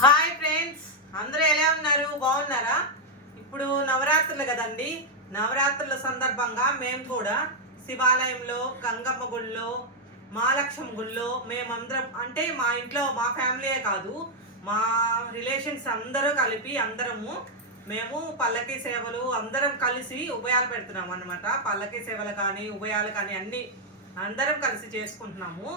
Hi friends అందరూ ఎలా ఉన్నారు? బాగున్నారా? ఇప్పుడు నవరాత్రులు కదండి. నవరాత్రుల సందర్భంగా మేము కూడా శివాలయంలో గంగమ్మ గుళ్ళో మహాలక్ష్మి గుళ్ళో మేమందరం అంటే మా ఇంట్లో మా ఫ్యామిలీయే కాదు మా రిలేషన్స్ అందరూ కలిపి అందరము మేము పల్లకి సేవలు అందరం కలిసి ఉభయాలు పెడుతున్నాం అన్నమాట. పల్లకి సేవలు కానీ ఉభయాలు కానీ అన్నీ అందరం కలిసి చేసుకుంటున్నాము.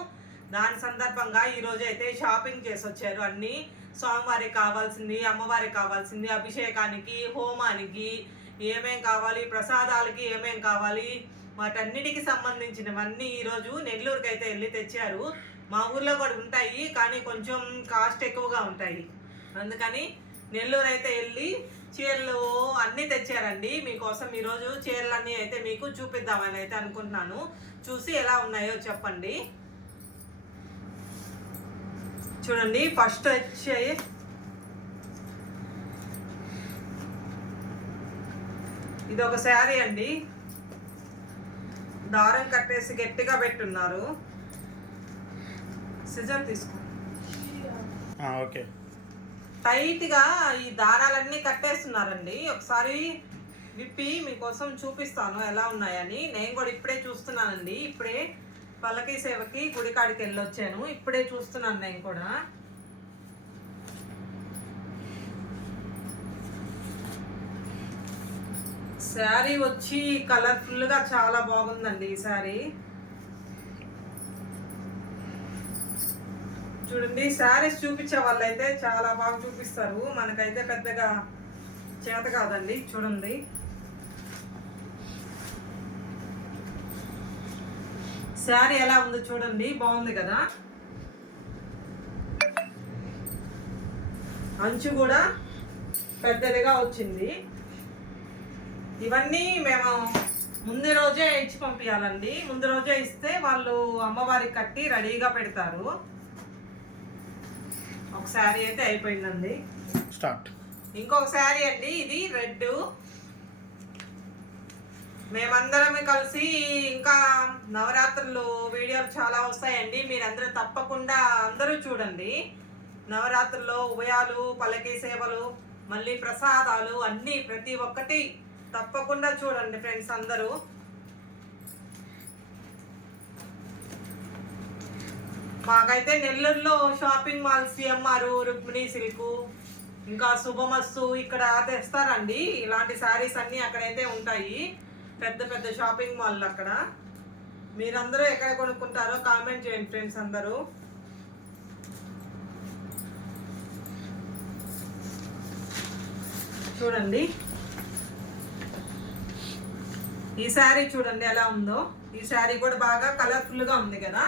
దాని సందర్భంగా ఈరోజు అయితే షాపింగ్ చేసి వచ్చారు అన్నీ. స్వామివారికి కావాల్సింది అమ్మవారికి కావాల్సింది అభిషేకానికి హోమానికి ఏమేం కావాలి ప్రసాదాలకి ఏమేం కావాలి వాటన్నిటికి సంబంధించినవన్నీ ఈరోజు నెల్లూరుకి అయితే వెళ్ళి తెచ్చారు. మా ఊర్లో కూడా ఉంటాయి కానీ కొంచెం కాస్ట్ ఎక్కువగా ఉంటాయి. అందుకని నెల్లూరు అయితే వెళ్ళి చీరలు అన్నీ తెచ్చారండి. మీకోసం ఈరోజు చీరలన్నీ అయితే మీకు చూపిద్దామని అయితే అనుకుంటున్నాను. చూసి ఎలా ఉన్నాయో చెప్పండి. చూడండి ఫస్ట్ వచ్చే ఇది ఒక శారీ అండి. దారం కట్టేసి గట్టిగా పెట్టున్నారు. సిజర్ తీసుకో. ఓకే. టైట్గా ఈ దారాలన్నీ కట్టేస్తున్నారండి. ఒకసారి విప్పి మీకోసం చూపిస్తాను ఎలా ఉన్నాయని. నేను కూడా ఇప్పుడే చూస్తున్నానండి. ఇప్పుడే పల్లకి సేవకి గుడికాడికి వెళ్ళొచ్చాను. ఇప్పుడే చూస్తున్నాను నేను కూడా. శారీ వచ్చి కలర్ఫుల్గా చాలా బాగుందండి ఈ శారీ. చూడండి శారీస్ చూపించే వాళ్ళైతే చాలా బాగా చూపిస్తారు. మనకైతే పెద్దగా చేత కాదండి చూడండి. శారీ ఎలా ఉందో చూడండి బాగుంది కదా? అంచు కూడా పెద్దదిగా వచ్చింది. ఇవన్నీ మేము ముందు రోజే ఇచ్చి పంపించాలండి. ముందు రోజే ఇస్తే వాళ్ళు అమ్మవారికి కట్టి రెడీగా పెడతారు. ఒక శారీ అయితే అయిపోయిందండి. స్టార్ట్. ఇంకొక శారీ అండి ఇది రెడ్ మేమందరం కలిసి ఇంకా నవరాత్రులు వీడియోలు చాలా వస్తాయండి. మీరందరూ తప్పకుండా అందరూ చూడండి. నవరాత్రుల్లో ఉభయాలు పల్లకి సేవలు మళ్ళీ ప్రసాదాలు అన్నీ ప్రతి ఒక్కటి తప్పకుండా చూడండి ఫ్రెండ్స్ అందరూ. మాకైతే నెల్లూరులో shopping mall CMR Rukmini silk ఇంకా శుభమస్సు ఇక్కడ తెస్తారండి. ఇలాంటి శారీస్ అన్నీ అక్కడైతే ఉంటాయి. పెద్ద పెద్ద షాపింగ్ మాల్ అక్కడ. మీరందరూ ఎక్కడ కొనుక్కుంటారో కామెంట్ చేయండి ఫ్రెండ్స్ అందరూ. చూడండి. ఈ శారీ చూడండి ఎలా ఉందో. ఈ శారీ కూడా బాగా కలర్ఫుల్గా ఉంది కదా.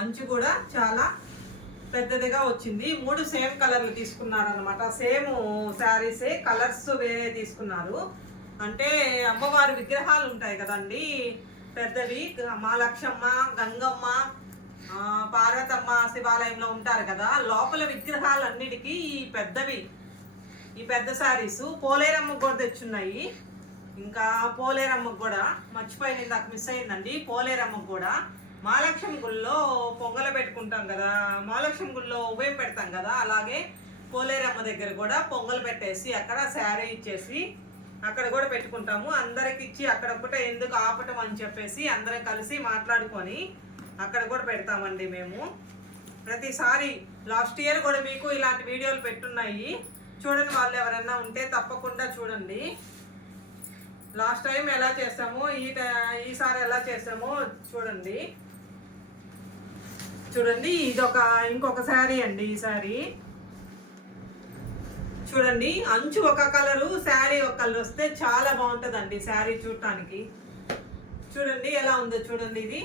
అంచు కూడా చాలా పెద్దదిగా వచ్చింది. మూడు సేమ్ కలర్లు తీసుకున్నారు అనమాట సేమ్ శారీసే కలర్స్ వేరే తీసుకున్నారు. అంటే అమ్మవారి విగ్రహాలు ఉంటాయి కదండి. పెద్దవి. మా గంగమ్మ పార్వతమ్మ శివాలయంలో ఉంటారు కదా. లోపల విగ్రహాలన్నిటికీ ఈ పెద్దవి. ఈ పెద్ద శారీస్. పోలేరమ్మకు కూడా తెచ్చున్నాయి. ఇంకా పోలేరమ్మకు కూడా మర్చిపోయింది నాకు మిస్ అయిందండి. పోలేరమ్మకు కూడా. మహాలక్ష్మి గుళ్ళో పొంగల పెట్టుకుంటాం కదా. మహాలక్ష్మి గుళ్ళో ఉభయం పెడతాం కదా. అలాగే పోలేరమ్మ దగ్గర కూడా పొంగలు పెట్టేసి అక్కడ శారీ ఇచ్చేసి అక్కడ కూడా పెట్టుకుంటాము. అందరికి ఇచ్చి అక్కడ ఒకటే ఎందుకు ఆపటం అని చెప్పేసి అందరం కలిసి మాట్లాడుకొని అక్కడ కూడా పెడతామండి మేము. ప్రతిసారి లాస్ట్ ఇయర్ కూడా మీకు ఇలాంటి వీడియోలు పెట్టున్నాయి. చూడండి వాళ్ళు ఎవరన్నా ఉంటే తప్పకుండా చూడండి. లాస్ట్ టైం ఎలా చేసామో ఈ ఈసారి ఎలా చేసామో చూడండి. చూడండి ఇది ఒక ఇంకొక శారీ అండి ఈ శారీ. చూడండి అంచు ఒక కలరు శారీ ఒక కలర్ వస్తే చాలా బాగుంటుందండి శారీ చూడటానికి. చూడండి ఎలా ఉందో చూడండి ఇది.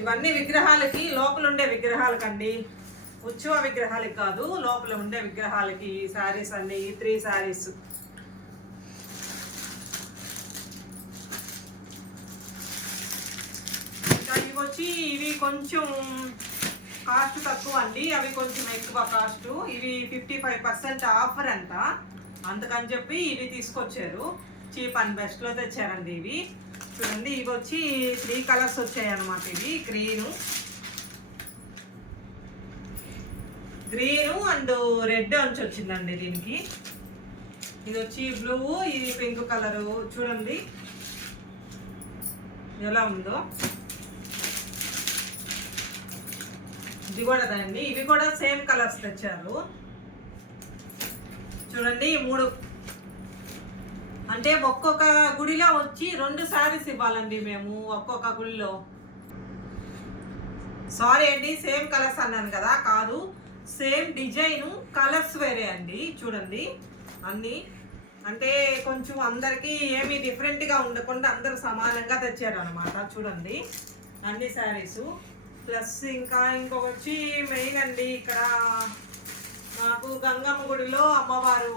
ఇవన్నీ విగ్రహాలకి లోపల ఉండే విగ్రహాలకండి. ఉత్సవ విగ్రహాలకి కాదు లోపల ఉండే విగ్రహాలకి ఈ శారీస్ ఈ త్రీ శారీస్. ఇంకా ఇవి వచ్చి ఇవి కొంచెం కాస్ట్ తక్కువ అండి అవి కొంచెం ఎక్కువ కాస్ట్. ఇవి ఫిఫ్టీ ఫైవ్ పర్సెంట్ ఆఫర్ అంట. అందుకని చెప్పి ఇవి తీసుకొచ్చారు. చీప్ అండ్ బెస్ట్లో తెచ్చారండి ఇవి. చూడండి ఇవి వచ్చి త్రీ కలర్స్ వచ్చాయి అనమాట ఇవి గ్రీను. గ్రీన్ అండ్ రెడ్ అంచు వచ్చిందండి దీనికి. ఇది వచ్చి బ్లూ ఇది పింక్ కలరు. చూడండి. ఎలా ఉందో. ఇది కూడా దాన్ని ఇవి కూడా సేమ్ కలర్స్ తెచ్చారు. చూడండి మూడు. అంటే ఒక్కొక్క గుడిలో వచ్చి రెండు శారీస్ ఇవ్వాలండి మేము ఒక్కొక్క గుడిలో. సారీ అండి సేమ్ కలర్స్ అన్నాను కదా కాదు. సేమ్ డిజైన్ కలర్స్ వేరే అండి చూడండి. అన్ని. అంటే కొంచెం అందరికీ ఏమీ డిఫరెంట్గా ఉండకుండా అందరూ సమానంగా తెచ్చారు అనమాట చూడండి. అన్ని శారీస్. ప్లస్ ఇంకా ఇంకొకటి మెయిన్ అండి ఇక్కడ మాకు గంగమ్మ గుడిలో అమ్మవారు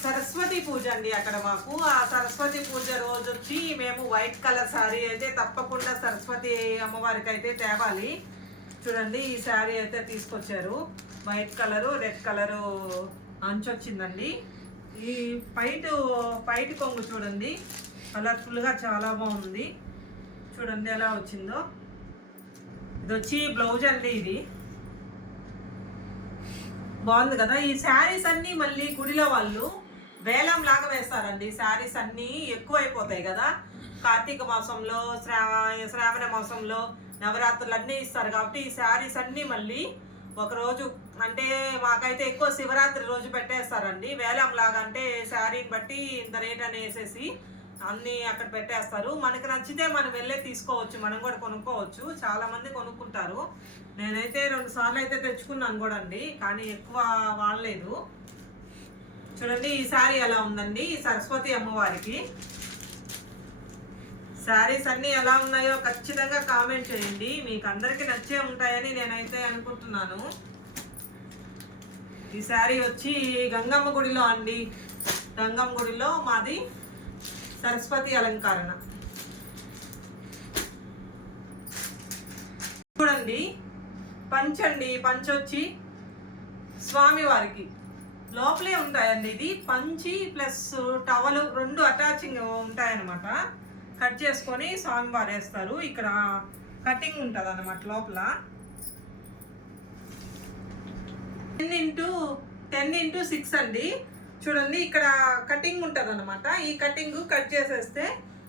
సరస్వతి పూజ అండి అక్కడ మాకు. ఆ సరస్వతి పూజ రోజు వచ్చి మేము వైట్ కలర్ శారీ అయితే తప్పకుండా సరస్వతి అమ్మవారికి అయితే తేవాలి. చూడండి ఈ శారీ అయితే తీసుకొచ్చారు. వైట్ కలరు రెడ్ కలరు అంచు వచ్చిందండి ఈ పైటు పైటి కొంగు చూడండి. కలర్ఫుల్గా చాలా బాగుంది. చూడండి ఎలా వచ్చిందో. ఇది వచ్చి బ్లౌజ్ అండి ఇది. బాగుంది కదా? ఈ శారీస్ అన్నీ మళ్ళీ గుడిలో వాళ్ళు వేలం లాగా వేస్తారండి. శారీస్ అన్నీ ఎక్కువ అయిపోతాయి కదా? కార్తీక మాసంలో శ్రా శ్రావణ మాసంలో నవరాత్రులు అన్నీ ఇస్తారు కాబట్టి ఈ శారీస్ అన్నీ మళ్ళీ ఒకరోజు అంటే మాకైతే ఎక్కువ శివరాత్రి రోజు పెట్టేస్తారండి. వేలం లాగా అంటే శారీని బట్టి ఇంత రేట్ అని వేసేసి అన్ని అక్కడ పెట్టేస్తారు. మనకి నచ్చితే మనం వెళ్ళే తీసుకోవచ్చు. మనం కూడా కొనుక్కోవచ్చు. చాలా మంది కొనుక్కుంటారు. నేనైతే రెండు సార్లు అయితే తెచ్చుకున్నాను కూడా అండి కానీ ఎక్కువ వాడలేదు. చూడండి ఈ శారీ ఎలా ఉందండి? ఈ సరస్వతి అమ్మవారికి. శారీస్ అన్నీ ఎలా ఉన్నాయో ఖచ్చితంగా కామెంట్ చేయండి. మీకు అందరికీ నచ్చే ఉంటాయని నేనైతే అనుకుంటున్నాను. ఈ శారీ వచ్చి గంగమ్మ గుడిలో అండి. గంగమ్మ గుడిలో మాది సరస్వతి అలంకరణ. చూడండి పంచండి పంచొచ్చి స్వామివారికి లోపలే ఉంటాయండి ఇది. పంచి ప్లస్ టవలు రెండు అటాచింగ్ ఉంటాయన్నమాట. కట్ చేసుకొని స్వామివారు వేస్తారు. ఇక్కడ కటింగ్ ఉంటుంది అన్నమాట లోపల. Ten into ten into six అండి. చూడండి ఇక్కడ కటింగ్ ఉంటుంది అనమాట ఈ కటింగ్ కట్ చేసేస్తే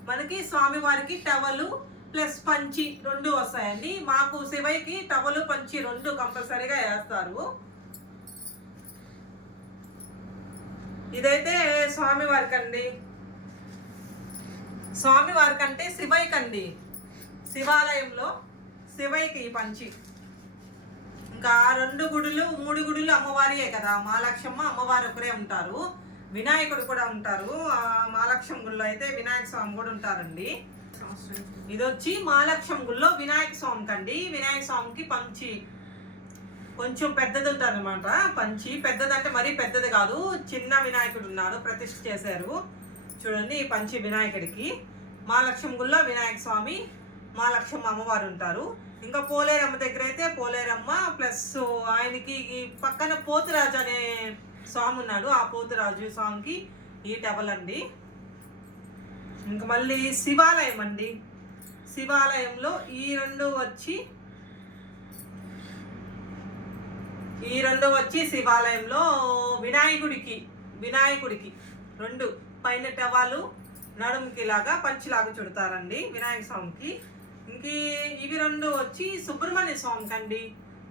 మనకి స్వామివారికి టవలు ప్లస్ పంచి రెండు వస్తాయండి. మాకు శివయ్యకి టవలు పంచి రెండు కంపల్సరీగా వేస్తారు. ఇదైతే స్వామివారికి అండి స్వామివారికి అంటే శివయ్యకండి. శివాలయంలో శివయ్యకి ఈ పంచి. ఇంకా రెండు గుడులు మూడు గుడులు అమ్మవారియే కదా. మహాలక్ష్మ అమ్మవారు ఒకరే ఉంటారు. వినాయకుడు కూడా ఉంటారు. ఆ గుళ్ళో గుడిలో అయితే వినాయక స్వామి కూడా ఉంటారండి. ఇది వచ్చి మాలక్షం గుడిలో వినాయక స్వామికి అండి వినాయక స్వామికి పంచి కొంచెం పెద్దది ఉంటుంది అనమాట పంచి పెద్దదంటే మరీ పెద్దది కాదు. చిన్న వినాయకుడు ఉన్నాడు ప్రతిష్ఠ చేశారు. చూడండి ఈ పంచి వినాయకుడికి. మాలక్ష్మ గుళ్ళో వినాయక స్వామి మాలక్ష్మ అమ్మవారు ఉంటారు. ఇంకా పోలేరమ్మ దగ్గర అయితే పోలేరమ్మ ప్లస్ ఆయనకి ఈ పక్కన పోతురాజు అనే స్వామి ఉన్నాడు ఆ పోతురాజు స్వామికి ఈ టవల్ అండి. ఇంకా మళ్ళీ శివాలయం అండి. శివాలయంలో ఈ రెండు వచ్చి ఈ రెండు వచ్చి శివాలయంలో వినాయకుడికి వినాయకుడికి రెండు. పైన టవాలు నడుముకి లాగా పంచిలాగా చుడతారండి వినాయక స్వామికి ఇంక ఇవి రెండు వచ్చి సుబ్రహ్మణ్య స్వామికి అండి.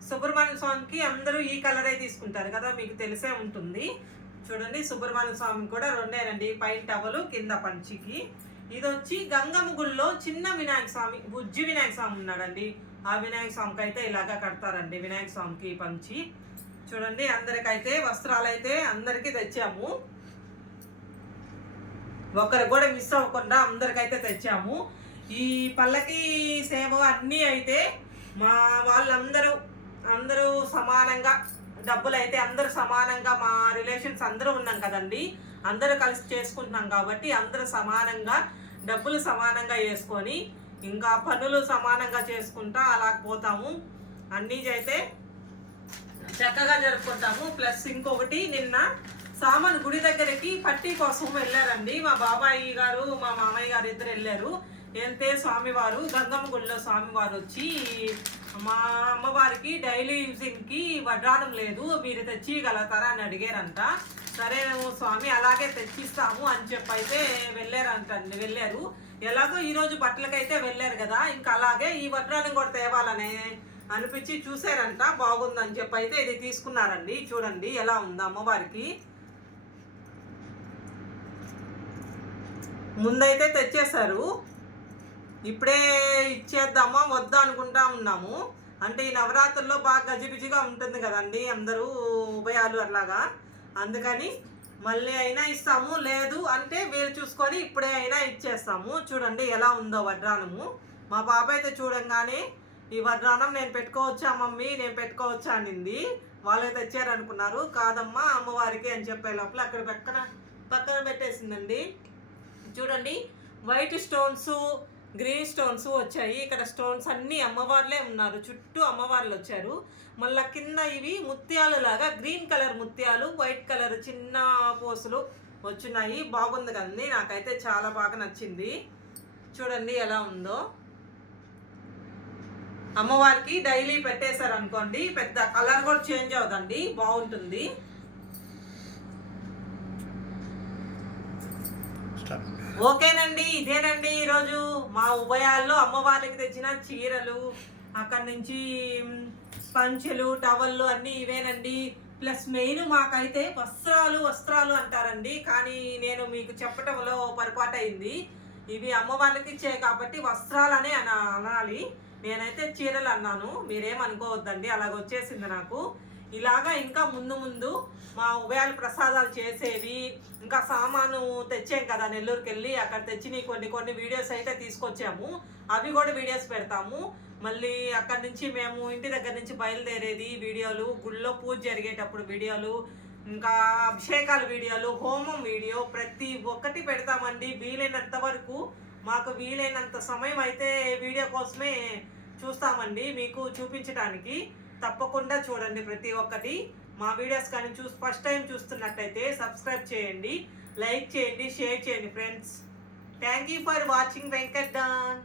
సుబ్రహ్మణ్య స్వామికి అందరూ ఈ కలరే తీసుకుంటారు కదా మీకు తెలిసే ఉంటుంది. చూడండి సుబ్రహ్మణ్య స్వామి కూడా రెండేనండి పైన టవలు కింద పంచికి. ఇది వచ్చి గంగమ్మ గుళ్ళో చిన్న వినాయక స్వామి బుజ్జి వినాయక స్వామి ఉన్నాడండి. ఆ వినాయక స్వామికి అయితే ఇలాగా కడతారండి వినాయక స్వామికి పంచి. చూడండి అందరికైతే వస్త్రాలు అయితే అందరికీ తెచ్చాము. ఒకరు కూడా మిస్ అవ్వకుండా అందరికైతే తెచ్చాము. ఈ పల్లకి సేవ అన్నీ అయితే మా వాళ్ళందరూ అందరూ సమానంగా డబ్బులు అయితే అందరూ సమానంగా మా రిలేషన్స్ అందరూ ఉన్నాం కదండి. అందరూ కలిసి చేసుకుంటున్నాం కాబట్టి అందరూ సమానంగా డబ్బులు సమానంగా వేసుకొని ఇంకా పనులు సమానంగా చేసుకుంటా అలా పోతాము. అన్నీ అయితే చక్కగా జరుపుకుంటాము. ప్లస్ ఇంకొకటి నిన్న సామాన్ గుడి దగ్గరికి పట్టీ కోసం వెళ్ళారండి. మా బాబాయి గారు మా మామయ్య గారు ఇద్దరు వెళ్ళారు. వెళ్తే స్వామివారు. గంగమ్మ గుడిలో స్వామివారు వచ్చి మా అమ్మవారికి డైలీ యూజింగ్కి వడ్రానం లేదు. మీరు తెచ్చిగలుగుతారా అని అడిగారంట. సరే స్వామి అలాగే తెచ్చిస్తాము అని చెప్పి అయితే వెళ్ళారంటండి వెళ్ళారు. ఎలాగో ఈరోజు బట్టలకైతే వెళ్ళారు కదా. ఇంకా అలాగే ఈ వడ్రానం కూడా తేవాలని అనిపించి చూసారంట బాగుందని చెప్పి అయితే ఇది తీసుకున్నారండి. చూడండి ఎలా ఉంది అమ్మవారికి. ముందైతే తెచ్చేశారు. ఇప్పుడే ఇచ్చేద్దామా? వద్దా అనుకుంటా ఉన్నాము. అంటే ఈ నవరాత్రుల్లో బాగా గజిబిజిగా ఉంటుంది కదండి అందరూ ఉభయాలు అట్లాగా. అందుకని మళ్ళీ అయినా ఇస్తాము. లేదు అంటే వీలు చూసుకొని ఇప్పుడే అయినా ఇచ్చేస్తాము. చూడండి ఎలా ఉందో వడ్రానము. మా పాప అయితే చూడంగానే ఈ వడ్రానం నేను పెట్టుకోవచ్చా మమ్మీ? నేను పెట్టుకోవచ్చా అనింది. వాళ్ళు తెచ్చారనుకున్నారు. కాదమ్మా అమ్మవారికి అని చెప్పే లోపల అక్కడ పక్కన పక్కన పెట్టేసిందండి. చూడండి వైట్ స్టోన్స్ గ్రీన్ స్టోన్స్ వచ్చాయి. ఇక్కడ స్టోన్స్ అన్నీ అమ్మవార్లే ఉన్నారు. చుట్టూ అమ్మవార్లు వచ్చారు. మళ్ళా కింద ఇవి ముత్యాలు లాగా గ్రీన్ కలర్ ముత్యాలు వైట్ కలర్ చిన్న పోసులు వచ్చున్నాయి. బాగుంది కదండి. నాకైతే చాలా బాగా నచ్చింది. చూడండి ఎలా ఉందో. అమ్మవారికి డైలీ పెట్టేశారు అనుకోండి పెద్ద కలర్ కూడా చేంజ్ అవుదండి బాగుంటుంది. చేస్తాను ఓకేనండి ఇదేనండి ఈరోజు మా ఉభయాల్లో అమ్మవారికి తెచ్చిన చీరలు. అక్కడి నుంచి పంచెలు టవల్లు అన్నీ ఇవేనండి. ప్లస్ మెయిన్ మాకైతే వస్త్రాలు వస్త్రాలు అంటారండి. కానీ నేను మీకు చెప్పటంలో పొరపాటు అయింది. ఇవి అమ్మవారికి ఇచ్చే కాబట్టి వస్త్రాలనే అన అనాలి. నేనైతే చీరలు అన్నాను. మీరేమనుకోవద్దండి అలాగ వచ్చేసింది నాకు. ఇలాగా ఇంకా ముందు ముందు మా ఉభయాలు ప్రసాదాలు చేసేవి ఇంకా సామాను తెచ్చాం కదా నెల్లూరుకి వెళ్ళి అక్కడ తెచ్చి కొన్ని కొన్ని వీడియోస్ అయితే తీసుకొచ్చాము. అవి కూడా వీడియోస్ పెడతాము. మళ్ళీ అక్కడి నుంచి మేము ఇంటి దగ్గర నుంచి బయలుదేరేది వీడియోలు గుళ్ళో పూజ జరిగేటప్పుడు వీడియోలు ఇంకా అభిషేకాల వీడియోలు హోమం వీడియో ప్రతి ఒక్కటి పెడతామండి. వీలైనంత వరకు మాకు వీలైనంత సమయం అయితే వీడియో కోసమే చూస్తామండి మీకు చూపించడానికి తప్పకుండా చూడండి ప్రతి ఒక్కటి. మా వీడియోస్ కానీ చూసి ఫస్ట్ టైం చూస్తున్నట్టయితే సబ్స్క్రైబ్ చేయండి. లైక్ చేయండి షేర్ చేయండి friends thank you for watching Venkat Don